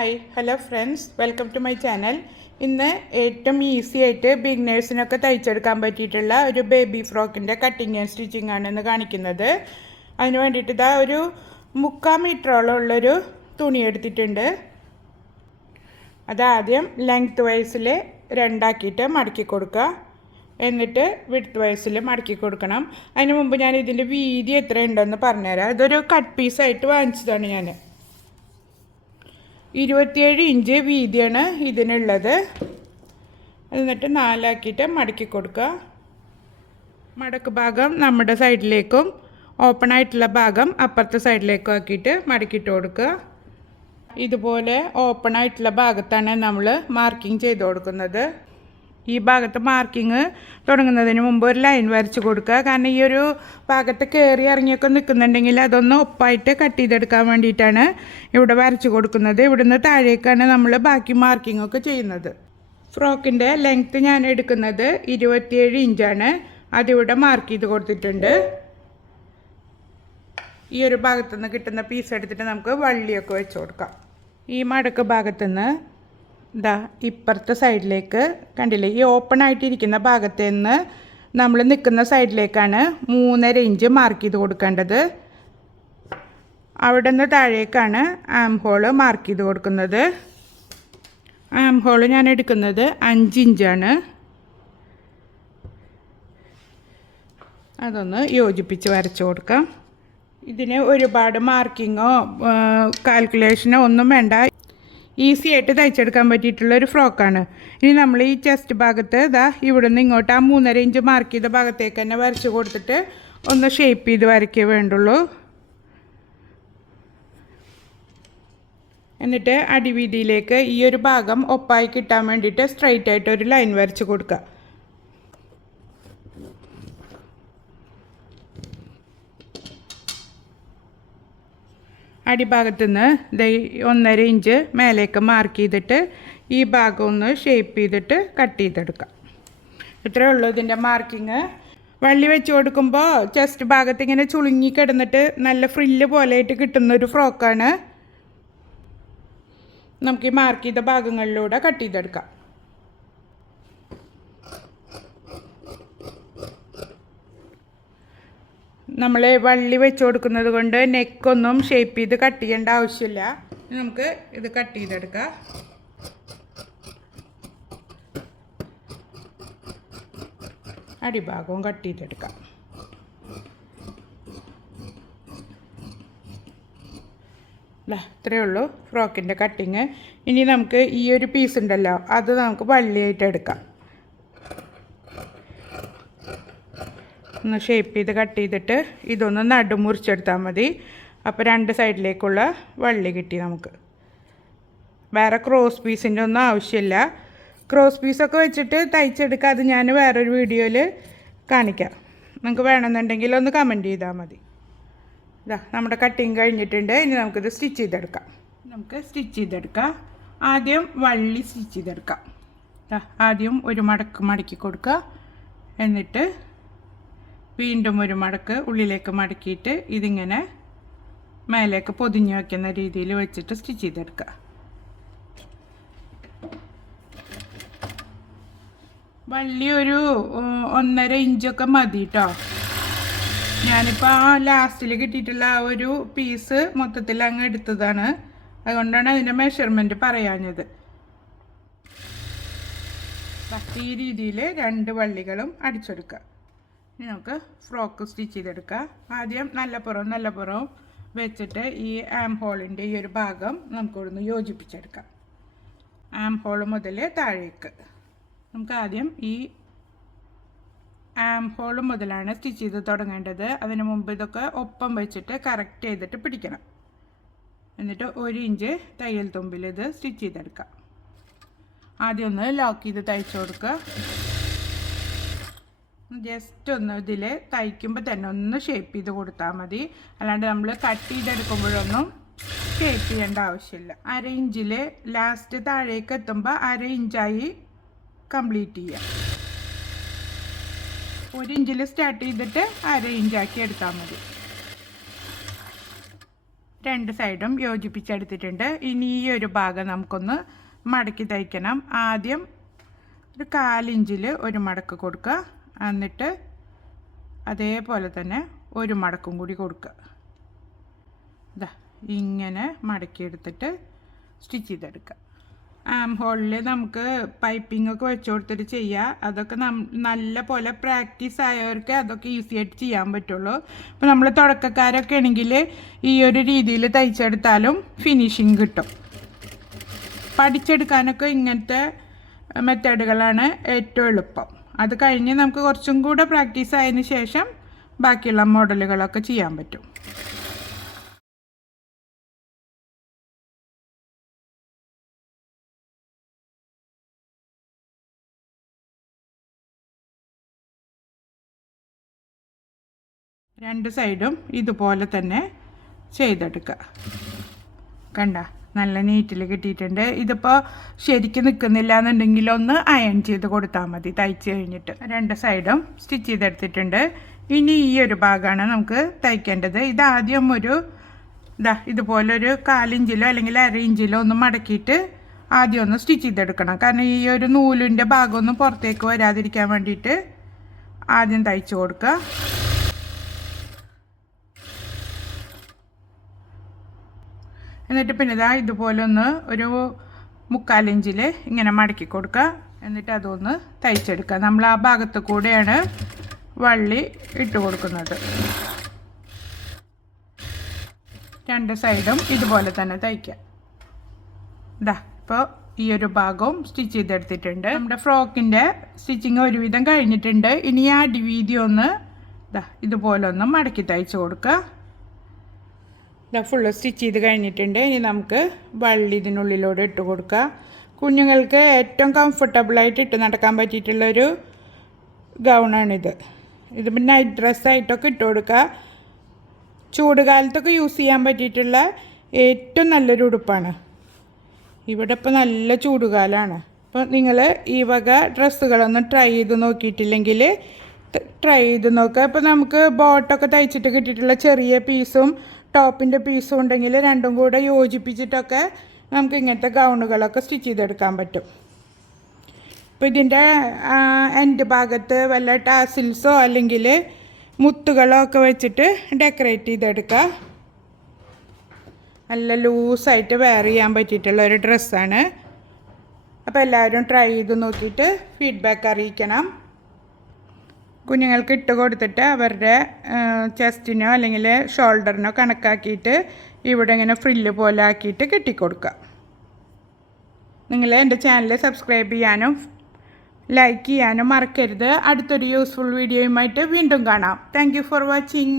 Hi hello friends, welcome to my channel. ഇന്ന് ഏറ്റവും easy ആയിട്ട് ബിഗിനേഴ്സിനൊക്കെ തയ്ച്ചെടുക്കാൻ പറ്റിയിട്ടുള്ള ഒരു ബേബി ഫ്രോക്കിൻ്റെ കട്ടിങ് ആൻഡ് സ്റ്റിച്ചിങ് ആണ് ഇന്ന് കാണിക്കുന്നത്. അതിന് വേണ്ടിയിട്ട് ഇതാ ഒരു 3/4 മീറ്ററോളം ഉള്ളൊരു തുണി എടുത്തിട്ടുണ്ട്. അതാദ്യം ലെങ്ത് വൈസിൽ 2 ആക്കിയിട്ട് മടക്കി കൊടുക്കുക. എന്നിട്ട് വിഡ്ത്ത് വൈസിൽ മടക്കി കൊടുക്കണം. അതിന് മുമ്പ് ഞാൻ ഇതിൻ്റെ വീതി എത്രയുണ്ടെന്ന് പറഞ്ഞുതരാം. ഇതൊരു കട്ട് പീസായിട്ട് വാങ്ങിച്ചതാണ് ഞാൻ. 27 ഇഞ്ച് വീതിയാണ് ഇതിനുള്ളത്. എന്നിട്ട് 4 ആക്കിയിട്ട് മടക്കി കൊടുക്കുക. മടക്ക് ഭാഗം നമ്മുടെ സൈഡിലേക്കും ഓപ്പൺ ആയിട്ടുള്ള ഭാഗം അപ്പുറത്തെ സൈഡിലേക്കും ആക്കിയിട്ട് മടക്കിയിട്ട് കൊടുക്കുക. ഇതുപോലെ ഓപ്പൺ ആയിട്ടുള്ള ഭാഗത്താണ് നമ്മൾ മാർക്കിംഗ് ചെയ്ത് കൊടുക്കുന്നത്. ഈ ഭാഗത്ത് മാർക്കിങ് തുടങ്ങുന്നതിന് മുമ്പ് ഒരു ലൈൻ വരച്ച് കൊടുക്കുക. കാരണം ഈ ഒരു ഭാഗത്ത് കയറി ഇറങ്ങിയൊക്കെ നിൽക്കുന്നുണ്ടെങ്കിൽ അതൊന്ന് ഒപ്പായിട്ട് കട്ട് ചെയ്തെടുക്കാൻ വേണ്ടിയിട്ടാണ് ഇവിടെ വരച്ച് കൊടുക്കുന്നത്. ഇവിടുന്ന് താഴേക്കാണ് നമ്മൾ ബാക്കി മാർക്കിംഗ് ഒക്കെ ചെയ്യുന്നത്. ഫ്രോക്കിൻ്റെ ലെങ്ത്ത് ഞാൻ എടുക്കുന്നത് 27 ഇഞ്ചാണ്. അതിവിടെ മാർക്ക് ചെയ്ത് കൊടുത്തിട്ടുണ്ട്. ഈ ഒരു ഭാഗത്തുനിന്ന് കിട്ടുന്ന പീസ് എടുത്തിട്ട് നമുക്ക് വള്ളിയൊക്കെ വെച്ച് കൊടുക്കാം. ഈ മടക്ക് ഭാഗത്തുനിന്ന് ഇതാ ഇപ്പുറത്തെ സൈഡിലേക്ക് കണ്ടില്ലേ, ഈ ഓപ്പൺ ആയിട്ടിരിക്കുന്ന ഭാഗത്ത് നിന്ന് നമ്മൾ നിൽക്കുന്ന സൈഡിലേക്കാണ് 3.5 ഇഞ്ച് മാർക്ക് ചെയ്ത് കൊടുക്കേണ്ടത്. അവിടെ നിന്ന് താഴേക്കാണ് ആം ഹോള് മാർക്ക് ചെയ്ത് കൊടുക്കുന്നത്. ആം ഹോള് ഞാൻ എടുക്കുന്നത് 5 ഇഞ്ചാണ്. അതൊന്ന് യോജിപ്പിച്ച് വരച്ച് കൊടുക്കാം. ഇതിന് ഒരുപാട് മാർക്കിങ്ങോ കാൽക്കുലേഷനോ ഒന്നും വേണ്ട. ഈസി ആയിട്ട് തയ്ച്ചെടുക്കാൻ പറ്റിയിട്ടുള്ളൊരു ഫ്രോക്കാണ്. ഇനി നമ്മൾ ഈ ചെസ്റ്റ് ഭാഗത്ത് ഇതാ ഇവിടെ നിന്ന് ഇങ്ങോട്ട് ആ 3.5 ഇഞ്ച് മാർക്ക് ചെയ്ത ഭാഗത്തേക്ക് തന്നെ വരച്ച് കൊടുത്തിട്ട് ഒന്ന് ഷേപ്പ് ചെയ്ത് വരയ്ക്കേ വേണ്ടുള്ളൂ. എന്നിട്ട് അടിവീതിയിലേക്ക് ഈ ഒരു ഭാഗം ഒപ്പായി കിട്ടാൻ വേണ്ടിയിട്ട് സ്ട്രൈറ്റ് ആയിട്ട് ഒരു ലൈൻ വരച്ച് കൊടുക്കുക. അടിഭാഗത്തു നിന്ന് 1.5 ഇഞ്ച് മേലേക്ക് മാർക്ക് ചെയ്തിട്ട് ഈ ഭാഗം ഒന്ന് ഷേപ്പ് ചെയ്തിട്ട് കട്ട് ചെയ്തെടുക്കാം. ഇത്രയേ ഉള്ളൂ ഇതിൻ്റെ മാർക്കിങ്. വള്ളി വെച്ച് കൊടുക്കുമ്പോൾ ചെസ്റ്റ് ഭാഗത്ത് ഇങ്ങനെ ചുളുങ്ങി കിടന്നിട്ട് നല്ല ഫ്രില്ല് പോലെയായിട്ട് കിട്ടുന്നൊരു ഫ്രോക്കാണ്. നമുക്ക് ഈ മാർക്ക് ചെയ്ത ഭാഗങ്ങളിലൂടെ കട്ട് ചെയ്തെടുക്കാം. നമ്മൾ വള്ളി വെച്ച് കൊടുക്കുന്നത് കൊണ്ട് നെക്കൊന്നും ഷേപ്പ് ചെയ്ത് കട്ട് ചെയ്യേണ്ട ആവശ്യമില്ല. നമുക്ക് ഇത് കട്ട് ചെയ്തെടുക്കാം. അടിഭാഗവും കട്ട് ചെയ്തെടുക്കാം. ഇത്രയേ ഉള്ളൂ ഫ്രോക്കിൻ്റെ കട്ടിങ്. ഇനി നമുക്ക് ഈ ഒരു പീസ് ഉണ്ടല്ലോ, അത് നമുക്ക് വള്ളിയായിട്ട് എടുക്കാം. ഒന്ന് ഷേപ്പ് ചെയ്ത് കട്ട് ചെയ്തിട്ട് ഇതൊന്ന് നടുമുറിച്ചെടുത്താൽ മതി. അപ്പോൾ 2 സൈഡിലേക്കുള്ള വള്ളി കിട്ടി നമുക്ക്. വേറെ ക്രോസ് പീസിൻ്റെ ഒന്നും ആവശ്യമില്ല. ക്രോസ് പീസൊക്കെ വെച്ചിട്ട് തയ്ച്ചെടുക്കുക. അത് ഞാൻ വേറൊരു വീഡിയോയിൽ കാണിക്കാം. നിങ്ങൾക്ക് വേണമെന്നുണ്ടെങ്കിൽ ഒന്ന് കമൻറ്റ് ചെയ്താൽ മതി. ഇതാ നമ്മുടെ കട്ടിങ് കഴിഞ്ഞിട്ടുണ്ട്. ഇനി നമുക്കിത് സ്റ്റിച്ച് ചെയ്തെടുക്കാം. ആദ്യം വള്ളി സ്റ്റിച്ച് ചെയ്തെടുക്കാം. ആദ്യം ഒരു മടക്കി കൊടുക്കുക. എന്നിട്ട് വീണ്ടും ഒരു മടക്ക് ഉള്ളിലേക്ക് മടക്കിയിട്ട് ഇതിങ്ങനെ മേലേക്ക് പൊതിഞ്ഞ് വയ്ക്കുന്ന രീതിയിൽ വെച്ചിട്ട് സ്റ്റിച്ച് ചെയ്തെടുക്കുക. വള്ളി ഒരു 1.5 ഇഞ്ചൊക്കെ മതി കേട്ടോ. ഞാനിപ്പോൾ ആ ലാസ്റ്റിൽ കിട്ടിയിട്ടുള്ള ആ ഒരു പീസ് മൊത്തത്തിൽ അങ്ങ് എടുത്തതാണ്. അതുകൊണ്ടാണ് അതിൻ്റെ മെഷർമെൻറ്റ് പറയാഞ്ഞത്. ഈ രീതിയിൽ 2 വള്ളികളും അടിച്ചെടുക്കുക. ഇനി നമുക്ക് ഫ്രോക്ക് സ്റ്റിച്ച് ചെയ്തെടുക്കാം. ആദ്യം നല്ല പുറം വെച്ചിട്ട് ഈ ആം ഹോളിൻ്റെ ഈ ഒരു ഭാഗം നമുക്കൊന്ന് യോജിപ്പിച്ചെടുക്കാം. ആം ഹോൾ മുതൽ താഴേക്ക് നമുക്ക് ആദ്യം ഈ ആം ഹോൾ മുതലാണ് സ്റ്റിച്ച് ചെയ്ത് തുടങ്ങേണ്ടത്. അതിന് മുമ്പ് ഇതൊക്കെ ഒപ്പം വെച്ചിട്ട് കറക്റ്റ് ചെയ്തിട്ട് പിടിക്കണം. എന്നിട്ട് 1 ഇഞ്ച് തയ്യൽ തുമ്പിൽ ഇത് സ്റ്റിച്ച് ചെയ്തെടുക്കാം. ആദ്യം ഒന്ന് ലോക്ക് ചെയ്ത് തയ്ച്ചു കൊടുക്കുക. ജസ്റ്റ് ഒന്ന് ഇതിൽ തയ്ക്കുമ്പോൾ തന്നെ ഒന്ന് ഷേപ്പ് ചെയ്ത് കൊടുത്താൽ മതി. അല്ലാണ്ട് നമ്മൾ കട്ട് ചെയ്തെടുക്കുമ്പോഴൊന്നും ഷേപ്പ് ചെയ്യേണ്ട ആവശ്യമില്ല. 1/2 ഇഞ്ചിൽ ലാസ്റ്റ് താഴേക്ക് എത്തുമ്പോൾ 1/2 ഇഞ്ചായി കംപ്ലീറ്റ് ചെയ്യുക. 1 ഇഞ്ചിൽ സ്റ്റാർട്ട് ചെയ്തിട്ട് 1/2 ഇഞ്ചാക്കി എടുത്താൽ മതി. രണ്ട് സൈഡും യോജിപ്പിച്ചെടുത്തിട്ടുണ്ട്. ഇനി ഈ ഒരു ഭാഗം നമുക്കൊന്ന് മടക്കി തയ്ക്കണം. ആദ്യം ഒരു 1/4 ഇഞ്ചിൽ ഒരു മടക്ക് കൊടുക്കുക. എന്നിട്ട് അതേപോലെ തന്നെ ഒരു മടക്കും കൂടി കൊടുക്കുക. ഇതാ ഇങ്ങനെ മടക്കിയെടുത്തിട്ട് സ്റ്റിച്ച് ചെയ്തെടുക്കുക. ആം ഹോളിൽ നമുക്ക് പൈപ്പിംഗ് ഒക്കെ വെച്ച് കൊടുത്തിട്ട് ചെയ്യുക. അതൊക്കെ നല്ല പോലെ പ്രാക്ടീസ് ആയവർക്ക് അതൊക്കെ ഈസി ആയിട്ട് ചെയ്യാൻ പറ്റുള്ളൂ. അപ്പോൾ നമ്മൾ തുടക്കക്കാരൊക്കെ ആണെങ്കിൽ ഈ ഒരു രീതിയിൽ തയ്ച്ചെടുത്താലും ഫിനിഷിങ് കിട്ടും. പഠിച്ചെടുക്കാനൊക്കെ ഇങ്ങനത്തെ മെത്തേഡുകളാണ് ഏറ്റവും എളുപ്പം. അത് കഴിഞ്ഞ് നമുക്ക് കുറച്ചും കൂടെ പ്രാക്ടീസ് ആയതിന് ശേഷം ബാക്കിയുള്ള മോഡലുകളൊക്കെ ചെയ്യാൻ പറ്റും. രണ്ട് സൈഡും ഇതുപോലെ തന്നെ ചെയ്തെടുക്കുക. കണ്ട നല്ല നീറ്റിൽ കിട്ടിയിട്ടുണ്ട്. ഇതിപ്പോൾ ശരിക്കും നിൽക്കുന്നില്ല എന്നുണ്ടെങ്കിൽ ഒന്ന് അയൺ ചെയ്ത് കൊടുത്താൽ മതി. തയ്ച്ച് കഴിഞ്ഞിട്ട് രണ്ട് സൈഡും സ്റ്റിച്ച് ചെയ്തെടുത്തിട്ടുണ്ട്. ഇനി ഈ ഒരു ഭാഗമാണ് നമുക്ക് തയ്ക്കേണ്ടത്. ഇതാദ്യം ഇതുപോലൊരു 1/4 ഇഞ്ചിലോ അല്ലെങ്കിൽ 1/2 ഇഞ്ചിലോ ഒന്ന് മടക്കിയിട്ട് ആദ്യം ഒന്ന് സ്റ്റിച്ച് ചെയ്തെടുക്കണം. കാരണം ഈ ഒരു നൂലിൻ്റെ ഭാഗമൊന്നും പുറത്തേക്ക് വരാതിരിക്കാൻ വേണ്ടിയിട്ട് ആദ്യം തയ്ച്ച് കൊടുക്കുക. എന്നിട്ട് പിന്നെ ഇതുപോലെ ഒന്ന് ഒരു 1/4 ഇഞ്ചിൽ ഇങ്ങനെ മടക്കി കൊടുക്കുക. എന്നിട്ട് അതൊന്ന് തയ്ച്ചെടുക്കുക. നമ്മൾ ആ ഭാഗത്ത് കൂടെയാണ് വള്ളി ഇട്ട് കൊടുക്കുന്നത്. രണ്ട് സൈഡും ഇതുപോലെ തന്നെ തയ്ക്കുക. ഇപ്പോൾ ഈ ഒരു ഭാഗവും സ്റ്റിച്ച് ചെയ്തെടുത്തിട്ടുണ്ട്. നമ്മുടെ ഫ്രോക്കിൻ്റെ സ്റ്റിച്ചിങ് ഒരുവിധം കഴിഞ്ഞിട്ടുണ്ട്. ഇനി ആ അടിവീതി ഒന്ന് ഇതുപോലെ ഒന്ന് മടക്കി തയ്ച്ച് കൊടുക്കുക. ഫുള്ള് സ്റ്റിച്ച് ചെയ്ത് കഴിഞ്ഞിട്ടുണ്ട്. ഇനി നമുക്ക് വള്ളി ഇതിനുള്ളിലൂടെ ഇട്ട് കൊടുക്കുക. കുഞ്ഞുങ്ങൾക്ക് ഏറ്റവും കംഫർട്ടബിളായിട്ട് ഇട്ട് നടക്കാൻ പറ്റിയിട്ടുള്ളൊരു ഗൗണാണിത്. ഇത് പിന്നെ നൈറ്റ് ഡ്രസ്സായിട്ടൊക്കെ ഇട്ട് കൊടുക്കുക. ചൂട് കാലത്തൊക്കെ യൂസ് ചെയ്യാൻ പറ്റിയിട്ടുള്ള ഏറ്റവും നല്ലൊരു ഉടുപ്പാണ്. ഇവിടെ ഇപ്പോൾ നല്ല ചൂടുകാലമാണ്. അപ്പോൾ നിങ്ങൾ ഈ വക ഡ്രസ്സുകളൊന്നും ട്രൈ ചെയ്ത് നോക്കിയിട്ടില്ലെങ്കിൽ ട്രൈ ചെയ്ത് നോക്കുക. ഇപ്പോൾ നമുക്ക് ബോട്ടൊക്കെ തയ്ച്ചിട്ട് കിട്ടിയിട്ടുള്ള ചെറിയ പീസും ടോപ്പിൻ്റെ പീസും ഉണ്ടെങ്കിൽ രണ്ടും കൂടെ യോജിപ്പിച്ചിട്ടൊക്കെ നമുക്ക് ഇങ്ങനത്തെ ഗൗണുകളൊക്കെ സ്റ്റിച്ച് ചെയ്തെടുക്കാൻ പറ്റും. ഇപ്പോൾ ഇതിൻ്റെ എൻഡ് ഭാഗത്ത് വല്ല ടാസിൽസോ അല്ലെങ്കിൽ മുത്തുകളോ ഒക്കെ വെച്ചിട്ട് ഡെക്കറേറ്റ് ചെയ്തെടുക്കുക. നല്ല ലൂസായിട്ട് വെയർ ചെയ്യാൻ പറ്റിയിട്ടുള്ള ഒരു ഡ്രസ്സാണ്. അപ്പോൾ എല്ലാവരും ട്രൈ ചെയ്ത് നോക്കിയിട്ട് ഫീഡ്ബാക്ക് അറിയിക്കണം. കുഞ്ഞുങ്ങൾക്ക് ഇട്ട് കൊടുത്തിട്ട് അവരുടെ ചെസ്റ്റിനോ അല്ലെങ്കിൽ ഷോൾഡറിനോ കണക്കാക്കിയിട്ട് ഇവിടെ ഇങ്ങനെ ഫ്രില്ല് പോലെ ആക്കിയിട്ട് കെട്ടിക്കൊടുക്കുക. നിങ്ങൾ എൻ്റെ ചാനൽ സബ്സ്ക്രൈബ് ചെയ്യാനും ലൈക്ക് ചെയ്യാനും മറക്കരുത്. അടുത്തൊരു യൂസ്ഫുൾ വീഡിയോയുമായിട്ട് വീണ്ടും കാണാം. Thank you for watching.